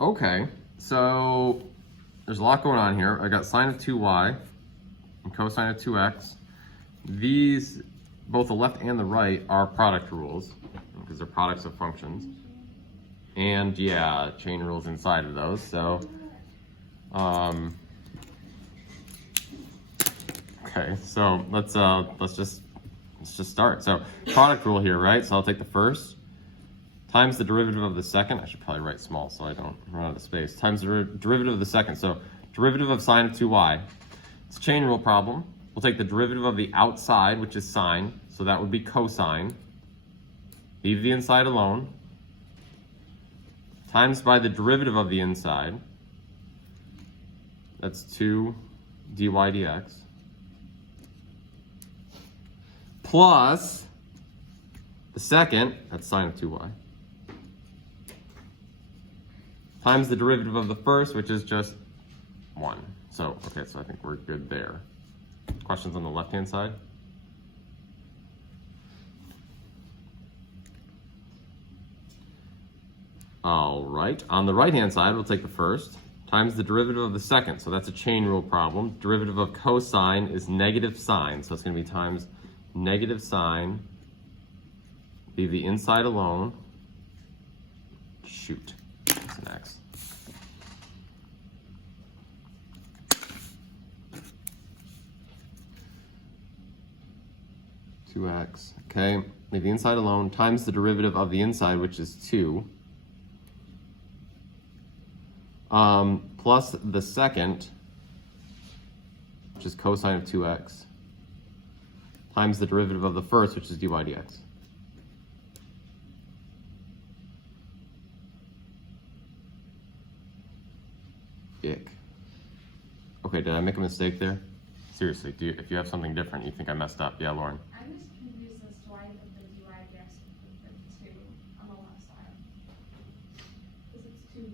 Okay, so there's a lot going on here. I got sine of 2y and cosine of 2x. These, both the left and the right, are product rules because they're products of functions. And yeah, chain rules inside of those. So, okay, so let's just start. So product rule here, right? So I'll take the first times the derivative of the second. I should probably write small so I don't run out of space. Times the derivative of the second. So derivative of sine of 2y. It's a chain rule problem. We'll take the derivative of the outside, which is sine. So that would be cosine. Leave the inside alone. Times by the derivative of the inside. That's 2 dy dx. Plus the second, that's sine of 2y. Times the derivative of the first, which is just 1. So, okay, so I think we're good there. Questions on the left-hand side? All right, on the right-hand side, we'll take the first, times the derivative of the second. So that's a chain rule problem. Derivative of cosine is negative sine. So it's gonna be times negative sine, leave the inside alone. Shoot, that's an x. Two x, okay, leave the inside alone, times the derivative of the inside, which is 2. Plus the second, which is cosine of 2x, times the derivative of the first, which is dy dx. Ick. Okay, did I make a mistake there? Seriously, if you have something different, you think I messed up? Yeah, Lauren. I was confused as to why the dy dx was 2 on the left side. Because it's 2y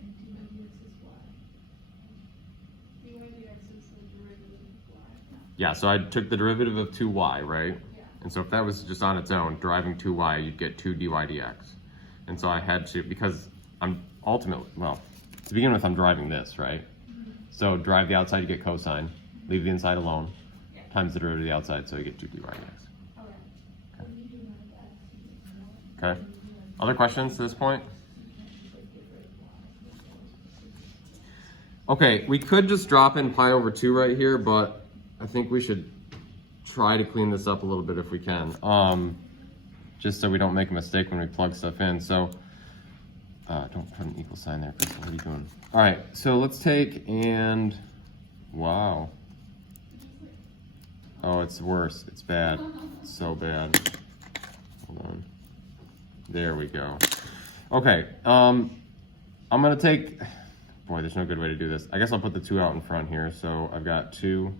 and dy dx is y. Dy dx is the derivative of y. Yeah, so I took the derivative of 2y, right? Yeah. And so if that was just on its own, deriving 2y, you'd get 2 dy dx. And so I had to, because I'm ultimately, well, to begin with, I'm driving this, right? Mm-hmm. So drive the outside, you get cosine. Leave the inside alone. Yeah. Times the derivative of the outside, so you get 2 dy dx. Okay. Okay. Other questions to this point? Okay, we could just drop in pi over 2 right here, but I think we should try to clean this up a little bit if we can. Just so we don't make a mistake when we plug stuff in. So don't put an equal sign there, Crystal. What are you doing? All right, so let's take and, wow. Oh, it's worse. It's bad. It's so bad. Hold on. There we go. Okay, I'm gonna take, boy, there's no good way to do this. I guess I'll put the 2 out in front here. So I've got 2x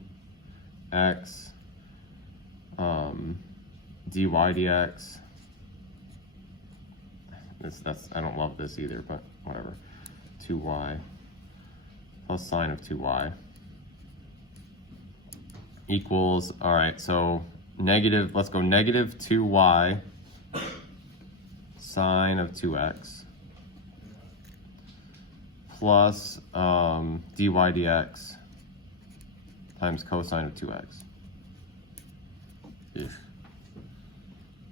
dy dx. I don't love this either, but whatever. 2y plus sine of 2y equals, all right, so negative, let's go negative 2y sine of 2x plus dy dx times cosine of 2x. Eesh.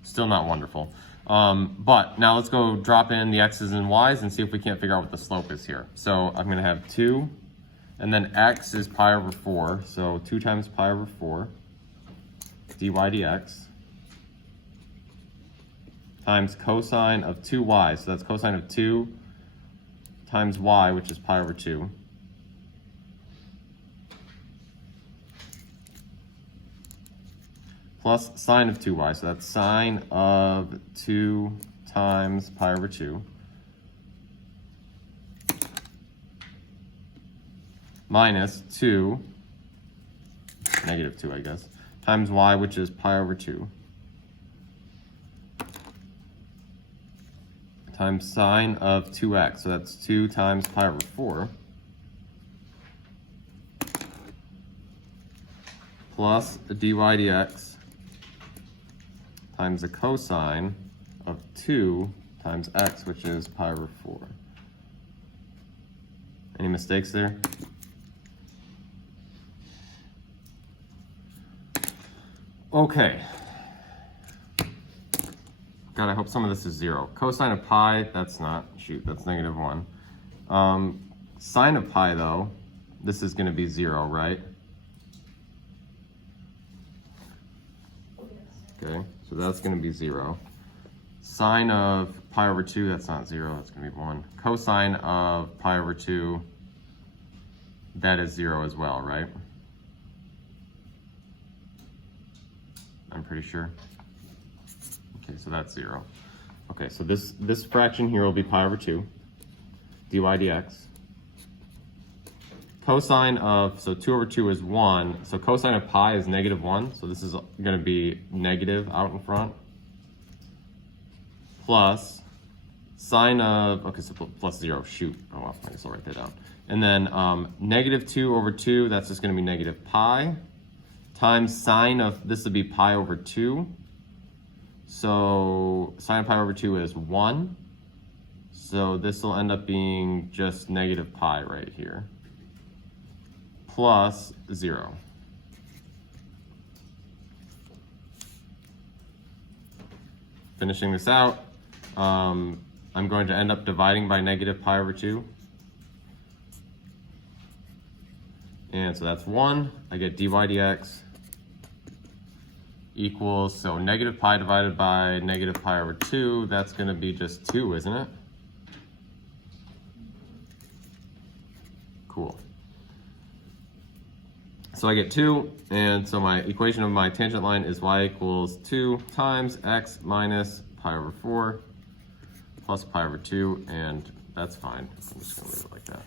Still not wonderful. But now let's go drop in the x's and y's and see if we can't figure out what the slope is here. So I'm gonna have 2, and then x is pi over 4. So 2 times pi over 4 dy dx times cosine of 2y. So that's cosine of 2 times y, which is pi over 2. Plus sine of 2y, so that's sine of 2 times pi over 2. Minus 2, negative 2, I guess, times y, which is pi over 2. Times sine of 2x, so that's 2 times pi over 4. Plus the dy dx times the cosine of 2 times x, which is pi over 4. Any mistakes there? Okay. God, I hope some of this is 0. Cosine of pi, that's not, shoot, that's -1. Sine of pi though, this is gonna be 0, right? Okay, so that's gonna be 0. Sine of pi over 2, that's not 0, that's gonna be 1. Cosine of pi over 2, that is 0 as well, right? I'm pretty sure. Okay, so that's 0. Okay, so this fraction here will be pi over 2, dy dx. Cosine of, so 2 over 2 is 1, so cosine of pi is -1, so this is going to be negative out in front. Plus sine of, okay, so plus 0, shoot. Oh well, I guess I'll write that down. And then -2 over 2, that's just going to be negative pi, times sine of, this would be pi over 2. So sine of pi over 2 is 1. So this will end up being just negative pi right here. Plus 0. Finishing this out, I'm going to end up dividing by negative pi over 2. And so that's 1. I get dy dx equals, so negative pi divided by negative pi over 2, that's going to be just 2, isn't it? Cool. So I get 2, and so my equation of my tangent line is y equals 2 times x minus pi over 4 plus pi over 2, and that's fine. I'm just going to leave it like that.